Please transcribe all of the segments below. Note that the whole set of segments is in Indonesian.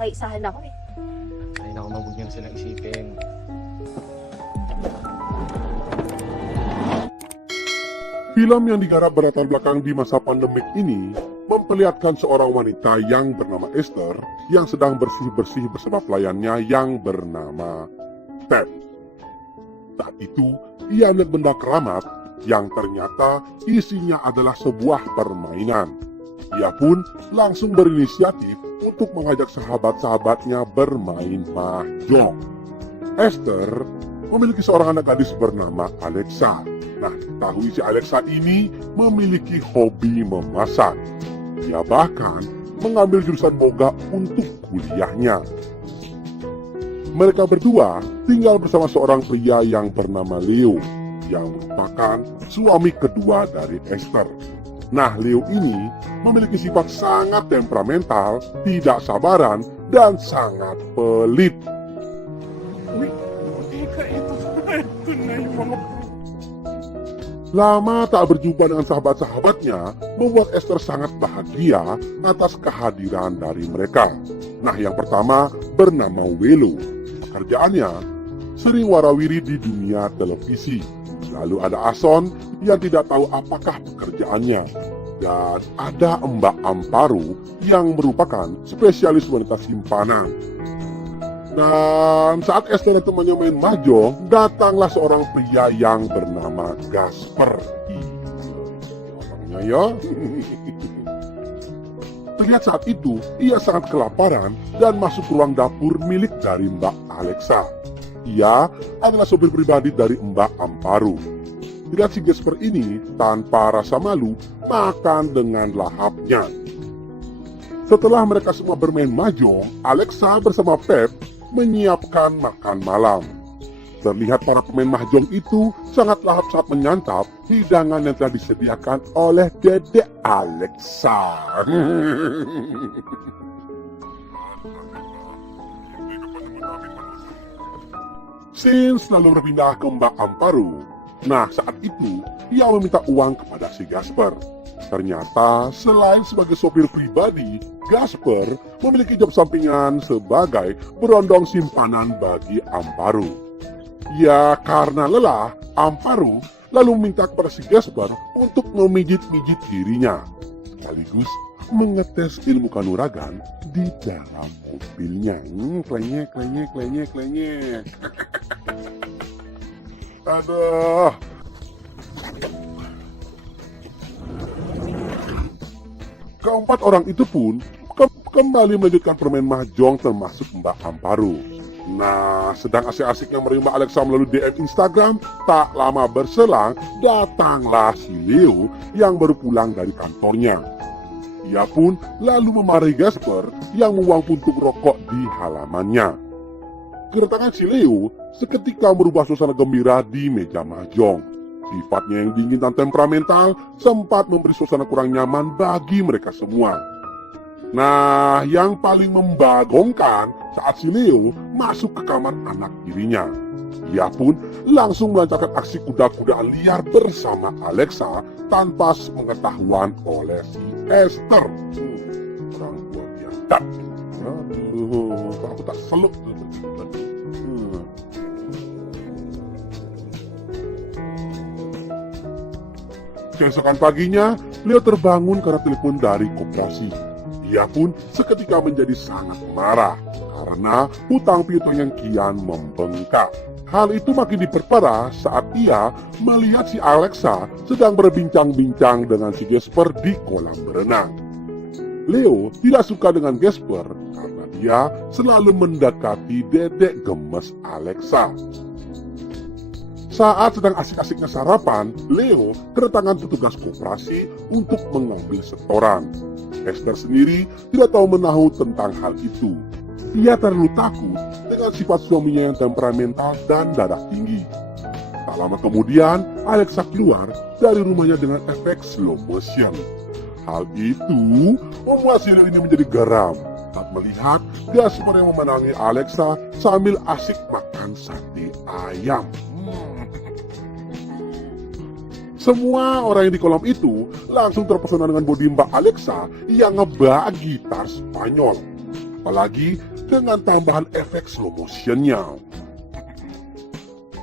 magkakaisahan ako eh. Ay naku, mabuti nyo silang isipin. Film yang digarap berlatar belakang di masa pandemik ini memperlihatkan seorang wanita yang bernama Esther yang sedang bersih-bersih bersama pelayannya yang bernama Ted. Saat itu, ia melihat benda keramat yang ternyata isinya adalah sebuah permainan. Ia pun langsung berinisiatif untuk mengajak sahabat-sahabatnya bermain mahjong. Esther memiliki seorang anak gadis bernama Alexa. Nah, diketahui si Alexa ini memiliki hobi memasak. Ia bahkan mengambil jurusan boga untuk kuliahnya. Mereka berdua tinggal bersama seorang pria yang bernama Leo, yang merupakan suami kedua dari Esther. Nah, Leo ini memiliki sifat sangat temperamental, tidak sabaran, dan sangat pelit. Lama tak berjumpa dengan sahabat-sahabatnya membuat Esther sangat bahagia atas kehadiran dari mereka. Nah, yang pertama bernama Willow. Pekerjaannya sering warawiri di dunia televisi. Lalu ada Ason yang tidak tahu apakah pekerjaannya. Dan ada Mbak Amparo yang merupakan spesialis wanita simpanan. Dan saat Esther dan temannya main mahjong, datanglah seorang pria yang bernama Gasper. Orangnya ya. Terlihat saat itu, ia sangat kelaparan dan masuk ke ruang dapur milik dari Mbak Alexa. Ia adalah sopir pribadi dari Mbak Amparo. Terlihat si Gasper ini tanpa rasa malu makan dengan lahapnya. Setelah mereka semua bermain mahjong, Alexa bersama Pep menyiapkan makan malam. Terlihat para pemain mahjong itu sangat lahap saat menyantap hidangan yang telah disediakan oleh Dedek Alexa. Scene selalu berpindah ke Mbak Amparo. Nah, saat itu ia meminta uang kepada si Gasper. Ternyata selain sebagai sopir pribadi, Gasper memiliki job sampingan sebagai berondong simpanan bagi Amparo. Ya, karena lelah, Amparo lalu meminta kepada si Gasper untuk memijit-mijit dirinya, sekaligus mengetes ilmu kanuragan di dalam mobilnya. Klenyek. Aduh. Keempat orang itu pun kembali melanjutkan permain mahjong termasuk Mbak Amparo. Nah, sedang asik-asiknya menerima Alexa melalui DM Instagram, tak lama berselang datanglah si Leo yang baru pulang dari kantornya. Ia pun lalu memarahi Gasper yang membuang puntung rokok di halamannya. Kedatangan si Leo seketika merubah suasana gembira di meja mahjong. Sifatnya yang dingin dan temperamental sempat memberi suasana kurang nyaman bagi mereka semua. Nah, yang paling membagongkan saat si Leo masuk ke kamar anak tirinya. Ia pun langsung melancarkan aksi kuda-kudaan liar bersama Alexa tanpa pengetahuan oleh si Esther. Orang tua biasa. Aduh, aku tak seluk. Keesokan paginya, Leo terbangun karena telepon dari koperasi. Ia pun seketika menjadi sangat marah karena hutang piutang yang kian membengkak. Hal itu makin diperparah saat ia melihat si Alexa sedang berbincang-bincang dengan si Gasper di kolam berenang. Leo tidak suka dengan Gasper karena dia selalu mendekati dedek gemes Alexa. Saat sedang asik-asiknya sarapan, Leo kedatangan petugas koperasi untuk mengambil setoran. Esther sendiri tidak tahu menahu tentang hal itu. Ia terlalu takut dengan sifat suaminya yang temperamental dan darah tinggi. Tak lama kemudian, Alexa keluar dari rumahnya dengan efek slow motion. Hal itu membuat si Leo ini menjadi geram saat melihat Gasper yang memenangi Alexa sambil asik makan sate ayam. Semua orang yang di kolam itu langsung terpesona dengan bodi Mbak Alexa yang ngebak gitar Spanyol. apalagi dengan tambahan efek slow motionnya.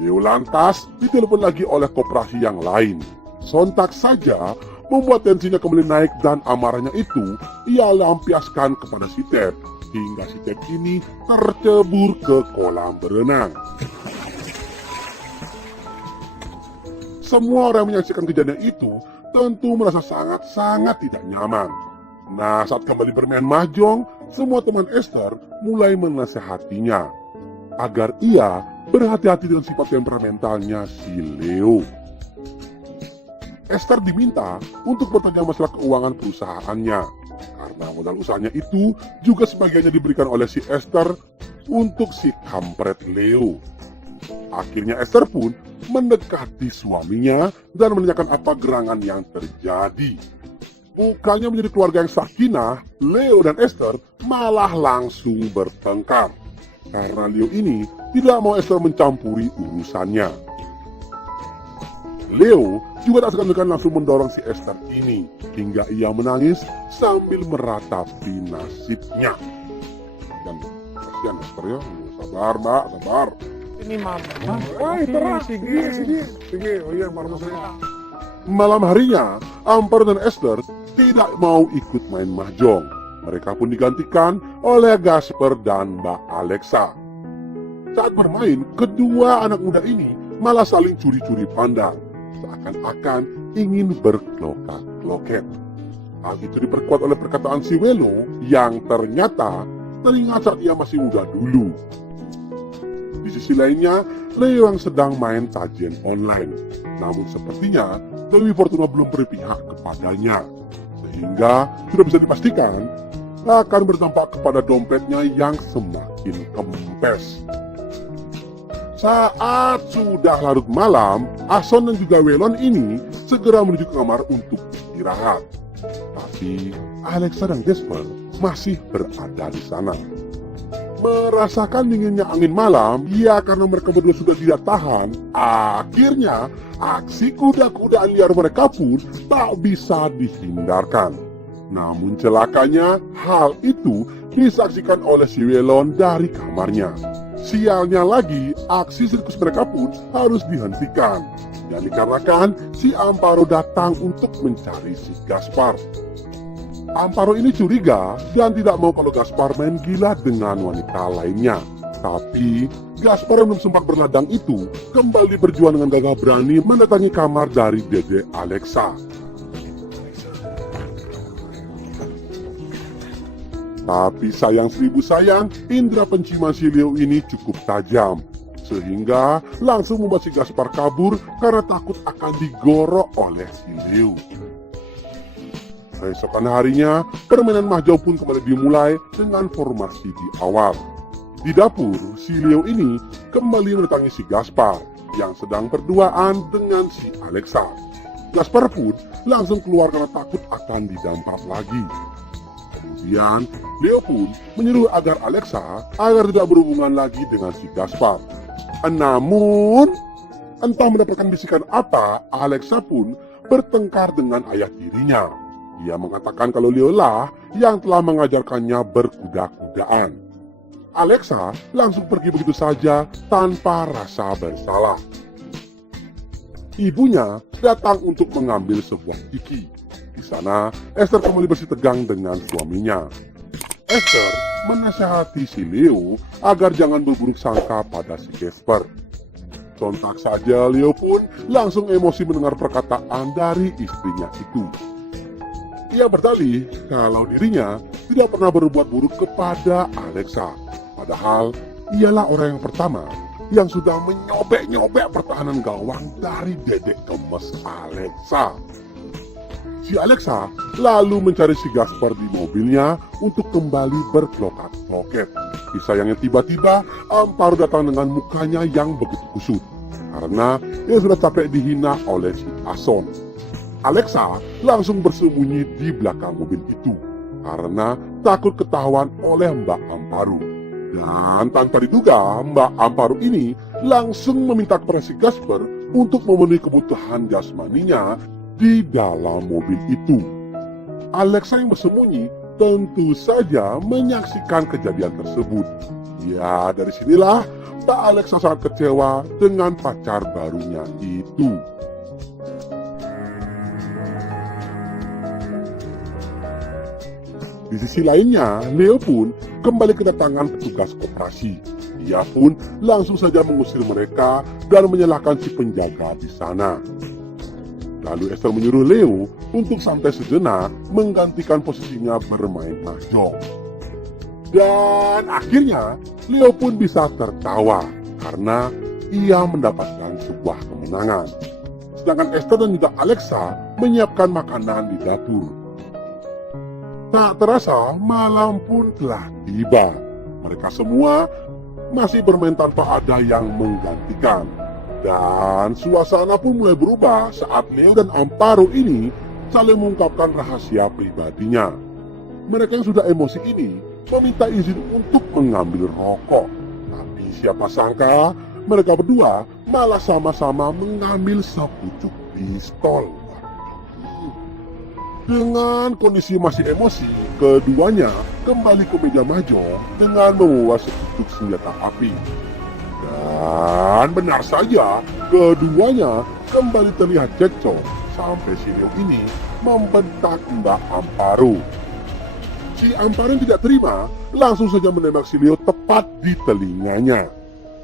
Leo lantas ditelepon lagi oleh koperasi yang lain. Sontak saja membuat tensinya kembali naik dan amarahnya itu ia lampiaskan kepada si Ted hingga si Ted ini tercebur ke kolam berenang. Semua orang yang menyaksikan kejadian itu tentu merasa sangat-sangat tidak nyaman. Nah, saat kembali bermain mahjong, semua teman Esther mulai menasehatinya agar ia berhati-hati dengan sifat temperamentalnya si Leo. Esther diminta untuk bertanya masalah keuangan perusahaannya, karena modal usahanya itu juga sebagiannya diberikan oleh si Esther untuk si kampret Leo. Akhirnya Esther pun mendekati suaminya dan menanyakan apa gerangan yang terjadi. Bukannya menjadi keluarga yang sakinah, Leo dan Esther malah langsung bertengkar. Karena Leo ini tidak mau Esther mencampuri urusannya. Leo juga tak segan-segan langsung mendorong si Esther ini hingga ia menangis sambil meratapi nasibnya. Dan kasihan Esther ya, sabar mbak, sabar. Ini mama. Sige. Oh iya, marah saya. Malam harinya, Amparo dan Esther tidak mau ikut main mahjong. Mereka pun digantikan oleh Gasper dan Mbak Alexa. Saat bermain, kedua anak muda ini malah saling curi-curi pandang, seakan-akan ingin berklokat-kloket. Hal itu diperkuat oleh perkataan si Welo yang ternyata teringat saat ia masih muda dulu. Di sisi lainnya, Leo yang sedang main tajian online. Namun sepertinya Dewi Fortuna belum berpihak kepadanya, sehingga sudah bisa dipastikan akan berdampak kepada dompetnya yang semakin kempes. Saat sudah larut malam, Ason dan juga Welon ini segera menuju ke kamar untuk istirahat. Tapi Alexa dan Gasper masih berada di sana. Merasakan dinginnya angin malam, ya karena mereka berdua sudah tidak tahan, akhirnya aksi kuda-kudaan liar mereka pun tak bisa dihindarkan. Namun celakanya, hal itu disaksikan oleh si Welon dari kamarnya. Sialnya lagi, aksi sirkus mereka pun harus dihentikan. Dan dikarenakan si Amparo datang untuk mencari si Gaspar. Amparo ini curiga dan tidak mau kalau Gaspar main gila dengan wanita lainnya. Tapi Gaspar yang belum sempat berladang itu kembali berjuang dengan gagah berani mendatangi kamar dari Dede Alexa. Tapi sayang seribu sayang, indera penciuman si Leo ini cukup tajam, sehingga langsung membuat si Gaspar kabur karena takut akan digorok oleh si Leo. Keesokan harinya, permainan mahjong pun kembali dimulai dengan formasi di awal. Di dapur, si Leo ini kembali mendatangi si Gaspar yang sedang berduaan dengan si Alexa. Gaspar pun langsung keluar karena takut akan didampar lagi. Kemudian, Leo pun menyuruh agar Alexa agar tidak berhubungan lagi dengan si Gaspar. Namun, entah mendapatkan bisikan apa, Alexa pun bertengkar dengan ayah tirinya. Ia mengatakan kalau Leo lah yang telah mengajarkannya berkuda-kudaan. Alexa langsung pergi begitu saja tanpa rasa bersalah. Ibunya datang untuk mengambil sebuah tiki. Di sana, Esther kembali bersih tegang dengan suaminya. Esther menasihati si Leo agar jangan berburuk sangka pada si Gasper. Sontak saja Leo pun langsung emosi mendengar perkataan dari istrinya itu. Ia berdalih kalau dirinya tidak pernah berbuat buruk kepada Alexa. Padahal ialah orang yang pertama yang sudah menyobek-nyobek pertahanan gawang dari dedek gemes Alexa. Si Alexa lalu mencari si Gaspar di mobilnya untuk kembali berklokat-kloket. Sayangnya tiba-tiba Amparo datang dengan mukanya yang begitu kusut karena ia sudah capek dihina oleh si Ason. Alexa langsung bersembunyi di belakang mobil itu karena takut ketahuan oleh Mbak Amparo. Dan tanpa diduga, Mbak Amparo ini langsung meminta kepada si Gaspar untuk memenuhi kebutuhan jasmaninya di dalam mobil itu. Alexa yang bersembunyi tentu saja menyaksikan kejadian tersebut. Ya, dari sinilah Mbak Alexa sangat kecewa dengan pacar barunya itu. Di sisi lainnya, Leo pun kembali kedatangan petugas koperasi. Ia pun langsung saja mengusir mereka dan menyalahkan si penjaga di sana. Lalu Esther menyuruh Leo untuk santai sejenak menggantikan posisinya bermain mahjong. Dan akhirnya Leo pun bisa tertawa karena ia mendapatkan sebuah kemenangan. Sedangkan Esther dan juga Alexa menyiapkan makanan di dapur. Tak terasa malam pun telah tiba. Mereka semua masih bermain tanpa ada yang menggantikan. Dan suasana pun mulai berubah saat Leo dan Amparo ini saling mengungkapkan rahasia pribadinya. Mereka yang sudah emosi ini meminta izin untuk mengambil rokok. Tapi siapa sangka mereka berdua malah sama-sama mengambil sepucuk pistol. Dengan kondisi masih emosi, keduanya kembali ke meja mahjong dengan membawa sepucuk senjata api. Dan benar saja, keduanya kembali terlihat cekcok sampai si Leo ini membentak Mbak Amparo. Si Amparo yang tidak terima langsung saja menembak si Leo tepat di telinganya.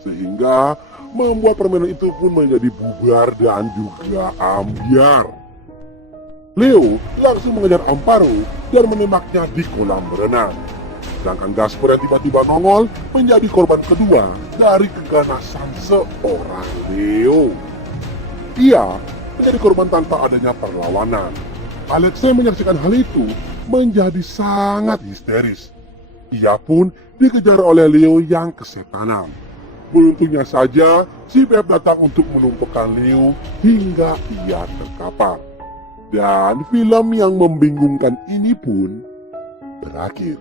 Sehingga membuat permainan itu pun menjadi bubar dan juga ambyar. Leo langsung mengejar Amparo dan menembaknya di kolam berenang. Sedangkan Gasper yang tiba-tiba nongol menjadi korban kedua dari keganasan seorang Leo. Ia menjadi korban tanpa adanya perlawanan. Alexa yang menyaksikan hal itu menjadi sangat histeris. Ia pun dikejar oleh Leo yang kesetanan. Beruntungnya saja si Pep datang untuk menumpukan Leo hingga ia terkapar. Dan film yang membingungkan ini pun berakhir.